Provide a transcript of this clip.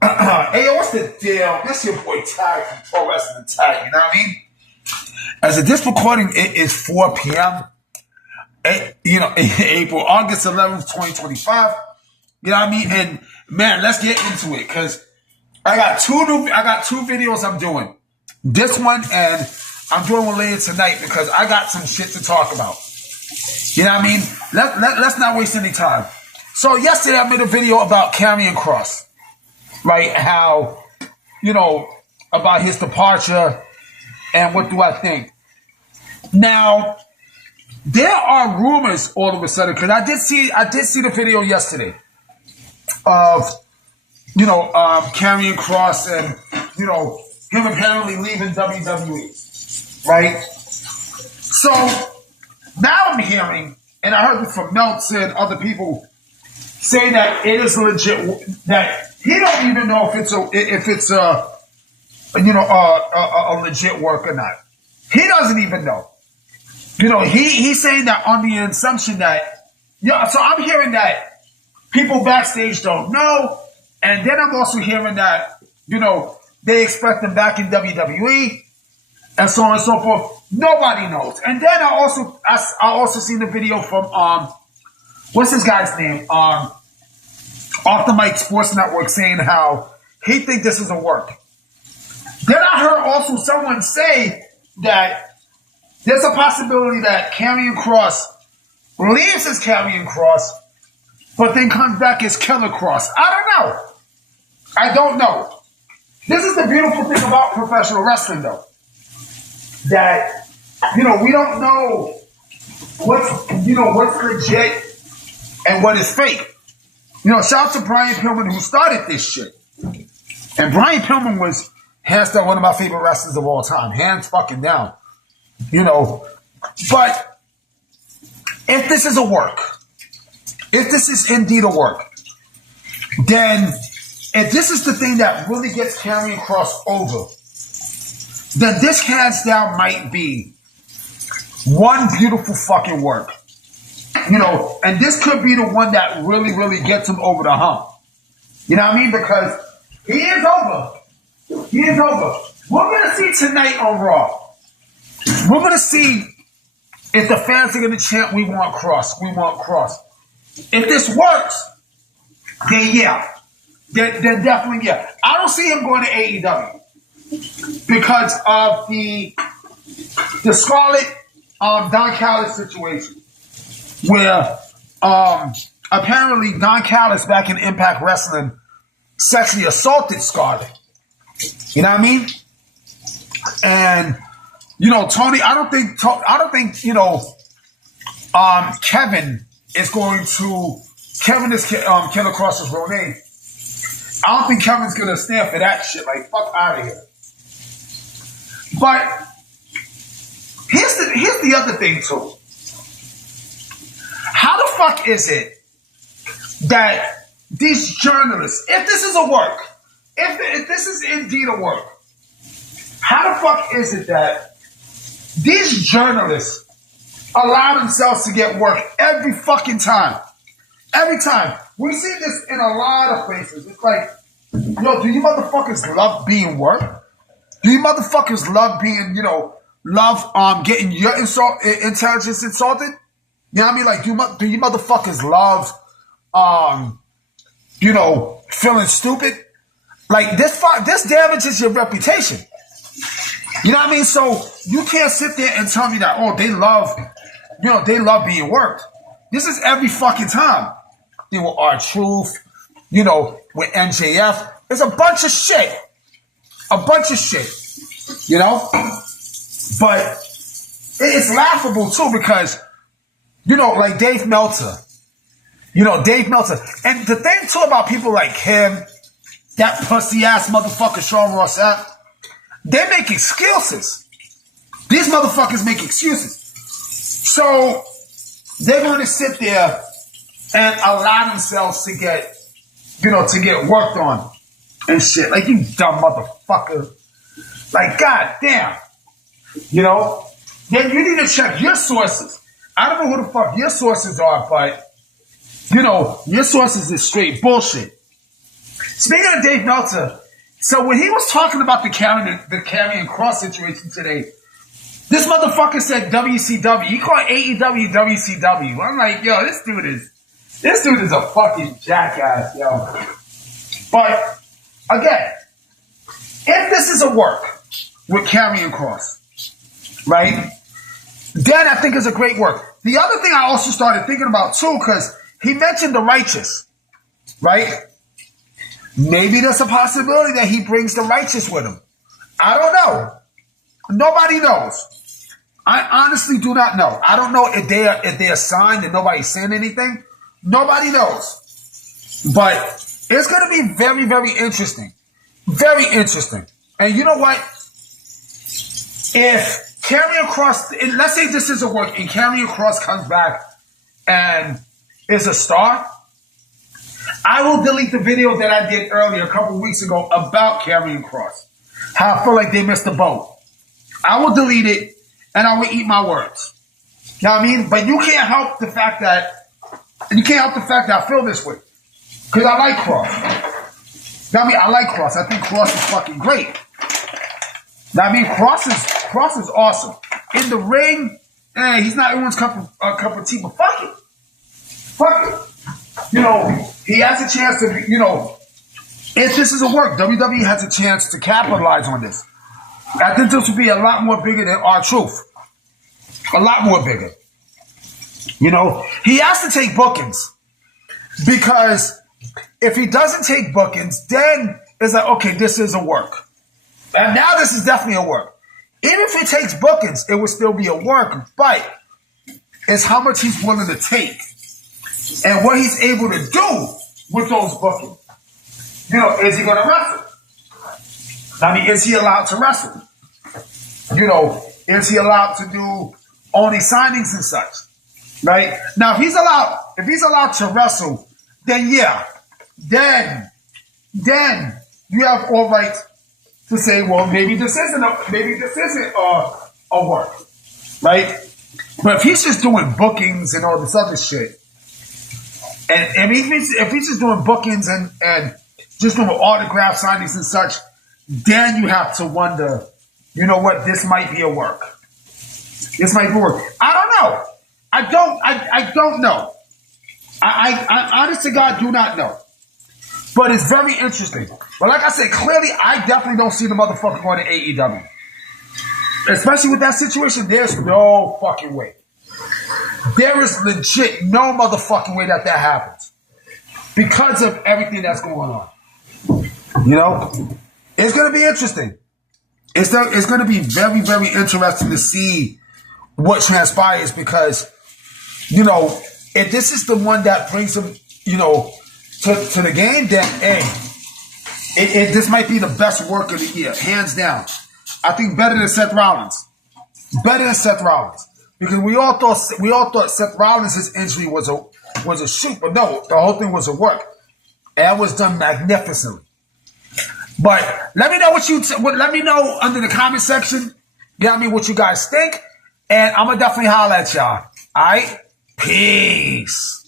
Hey, what's the deal? This your boy Tag from Pro Wrestling Tag, you know what I mean? As of this recording, it is 4 p.m. August 11th, 2025. You know what I mean? And man, let's get into it because I got two videos I'm doing. This one and I'm doing one later tonight because I got some shit to talk about. You know what I mean? Let's not waste any time. So yesterday I made a video about Karrion Kross. Right? How, about his departure and what do I think. Now, there are rumors all of a sudden, because I did see the video yesterday of, Karrion Kross and, him apparently leaving WWE. Right? So, now I'm hearing, and I heard it from Meltz and other people, saying that it is legit, that he don't even know if it's a legit work or not. He doesn't even know. He's saying that on the assumption that, so I'm hearing that people backstage don't know, and then I'm also hearing that, they expect him back in WWE, and so on and so forth. Nobody knows. And then I also seen the video from, what's this guy's name? Off the Mic Sports Network saying how he thinks this is a work. Then I heard also someone say that there's a possibility that Karrion Kross leaves as Karrion Kross, but then comes back as Killer Kross. I don't know. This is the beautiful thing about professional wrestling, though. That, we don't know what's legit and what is fake. Shout out to Brian Pillman who started this shit. And Brian Pillman was hands down one of my favorite wrestlers of all time. Hands fucking down. But if this is a work, if this is indeed a work, then if this is the thing that really gets Karrion Kross over, then this hands down might be one beautiful fucking work. And this could be the one that really, really gets him over the hump. You know what I mean? Because he is over. He is over. We're going to see tonight on Raw. We're going to see if the fans are going to chant, we want Kross, we want Kross. If this works, then yeah. Then definitely yeah. I don't see him going to AEW because of the Scarlett Don Callis situation. Where apparently Don Callis back in Impact Wrestling sexually assaulted Scarlett. You know what I mean? And Tony, I don't think Kevin is going to. Kevin is Killer Kross's real name. I don't think Kevin's gonna stand for that shit. Like, fuck out of here. But here's the other thing too. How the fuck is it that these journalists, if this is a work, if this is indeed a work, how the fuck is it that these journalists allow themselves to get work every fucking time? Every time. We see this in a lot of places. It's like, do you motherfuckers love being worked? Do you motherfuckers love being, getting your intelligence insulted? You know what I mean? Like, do you motherfuckers love, feeling stupid? Like, this damages your reputation. You know what I mean? So, you can't sit there and tell me that, they love being worked. This is every fucking time. With R-Truth, with MJF. There's a bunch of shit. But, it's laughable, too, because like Dave Meltzer. Dave Meltzer. And the thing, too, about people like him, that pussy-ass motherfucker Sean Ross Sapp, they make excuses. These motherfuckers make excuses. So, they're going to sit there and allow themselves to get worked on and shit. Like, you dumb motherfucker. Like, goddamn. Then you need to check your sources. I don't know who the fuck your sources are, but, your sources is straight bullshit. Speaking of Dave Meltzer, so when he was talking about the Karrion Kross situation today, this motherfucker said WCW. He called AEW WCW. I'm like, yo, this dude is a fucking jackass, yo. But again, if this is a work with Karrion Kross, right? Then I think it's a great work. The other thing I also started thinking about too, because he mentioned the righteous, right? Maybe there's a possibility that he brings the righteous with him. I don't know. Nobody knows. I honestly do not know. I don't know if they are signed and nobody's saying anything. Nobody knows. But it's going to be very, very interesting. Very interesting. And you know what? If Karrion Kross, let's say this is a work and Karrion Kross comes back and is a star, I will delete the video that I did earlier a couple of weeks ago about Karrion Kross. How I feel like they missed the boat. I will delete it and I will eat my words. You know what I mean? But you can't help the fact that I feel this way. Because I like Kross. You know what I mean? I like Kross. I think Kross is fucking great. You know what I mean? Kross is awesome. In the ring, he's not everyone's cup of tea, but fuck it. Fuck it. You know, he has a chance to, you know, if this is a work, WWE has a chance to capitalize on this. I think this will be a lot more bigger than R-Truth. A lot more bigger. You know, he has to take bookings. Because if he doesn't take bookings, then it's like, okay, this is a work. And now this is definitely a work. Even if he takes bookings, it will still be a work. But it's how much he's willing to take. And what he's able to do with those bookings. You know, is he going to wrestle? I mean, is he allowed to wrestle? You know, is he allowed to do only signings and such? Right? Now, if he's allowed to wrestle, then yeah. Then you have all right to say, well, maybe this isn't a work. Right? But if he's just doing bookings and all this other shit, and if he's just doing bookings and just doing autograph signings and such, then you have to wonder, you know what, this might be a work. This might be a work. I don't know. I don't know. I honest to God do not know. But it's very interesting. But like I said, clearly I definitely don't see the motherfucker going to AEW. Especially with that situation, there's no fucking way. There is legit no motherfucking way that happens. Because of everything that's going on. You know? It's going to be interesting. It's going to be very, very interesting to see what transpires because, you know, if this is the one that brings him, you know, to the game, then, hey, this might be the best work of the year, hands down. I think better than Seth Rollins. Better than Seth Rollins. Because we all thought Seth Rollins' injury was a shoot, but no, the whole thing was a work. And it was done magnificently. But let me know let me know under the comment section, you know what I mean, what you guys think. And I'm gonna definitely holler at y'all. Alright? Peace.